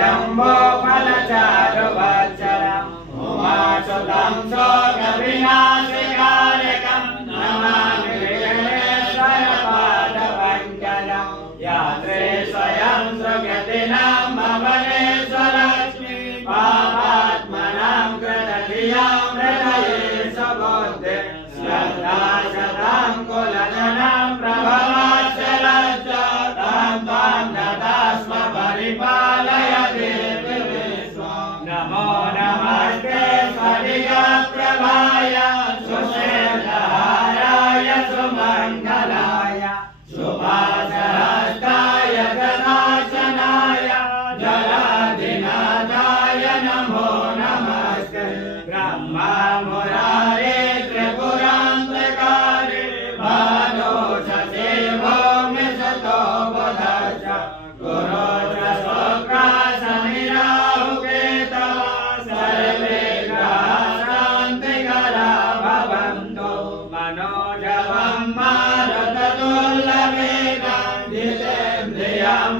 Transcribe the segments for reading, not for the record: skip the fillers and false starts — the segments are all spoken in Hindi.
जम्बो फलचारुवत्सरम् उमासुतं शोकविनाशकारकं नमामि विघ्नेश्वरपादपङ्कजं यात्रे स्वयं सुगतिनां भवनेश्वरलक्ष्मी पापात्मनां कृतधियां हृदये सुबुद्धे श्रद्धाशतां कुलजनां प्रभवात्सलज्जा तां तां ददास्म परिपालय देवी विश्वं नमो नमस्ते स्वरियप्रभाय सुशेषहाराय सुमङ्गलाय शुभाशहस्ताय गणाशनाय जलाधिनाथाय नमो नमस्ते ब्रह्मा मुरारे त्रिपुरान्तकारे भानो सदेवो मिषतो बुधश्च गुरो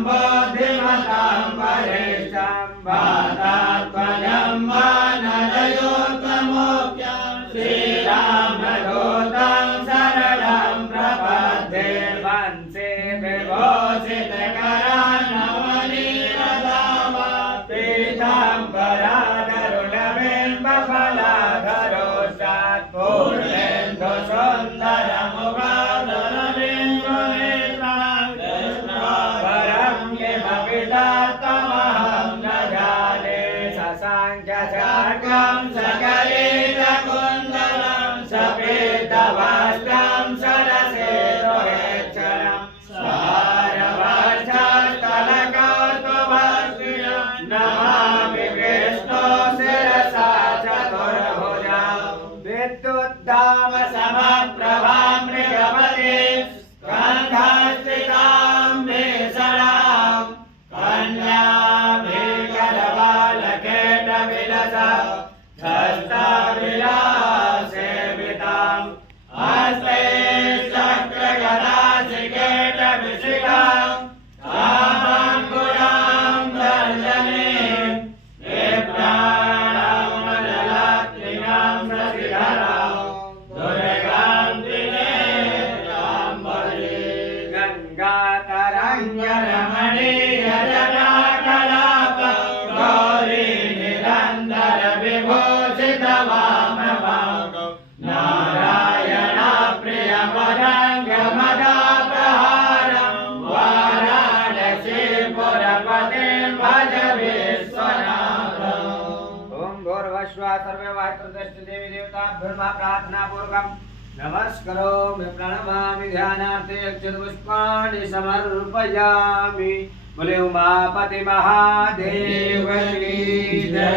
बुद्धिमतां परेशां वातात्मजं वानरयोत्तमोऽप्यं श्रीरामदूतं शरणं प्रपद्ये वंशे विभूषितकरान्नवनीरदाम पीताम्बराधरुणबिम्बफलाधरोषात् पूर्णेन्दुसुन्दरमुखादरबिम्बनेत्रां जाने शशाङ्कचक्रं सकरीतकुण्डलं सपेतवस्त्रं सरसेरुहेक्षणं सहारवर्षस्थलकौतुभस्त्रियं नमामि विष्णो शिरसा चतुर्भुजां विद्युद्धामसमप्रभां मृगपतिं स्कन्धस्थितां भीषणां कन्याभिकरबालकेटविलसां हस्ताभिलाषेवितां हस्ते चक्रगदाशिकेटविशिखां तामाङ्कुरां दर्शनीं नेत्राणां मललात्रिणां शशिधरां दुर्गां त्रिनेत्रां बलीं गङ्गातरङ्गरमणीयजटाकलापं गौरी निरन्तरविभूषितवामभागं नारायणप्रियमरङ्गमदाप्रहारं वाराणसीपुरपतिं भज विश्वनाथम्। ॐ भूर्भुवस्सुवः सर्वे वायुप्रतिष्ठित देवी देवताभ्यो प्रार्थनापूर्वकं नमस्करोमि प्रणमामि ध्यानार्थे अक्षतपुष्पाणि समर्पयामि। बोले उमापति महादेव की जय।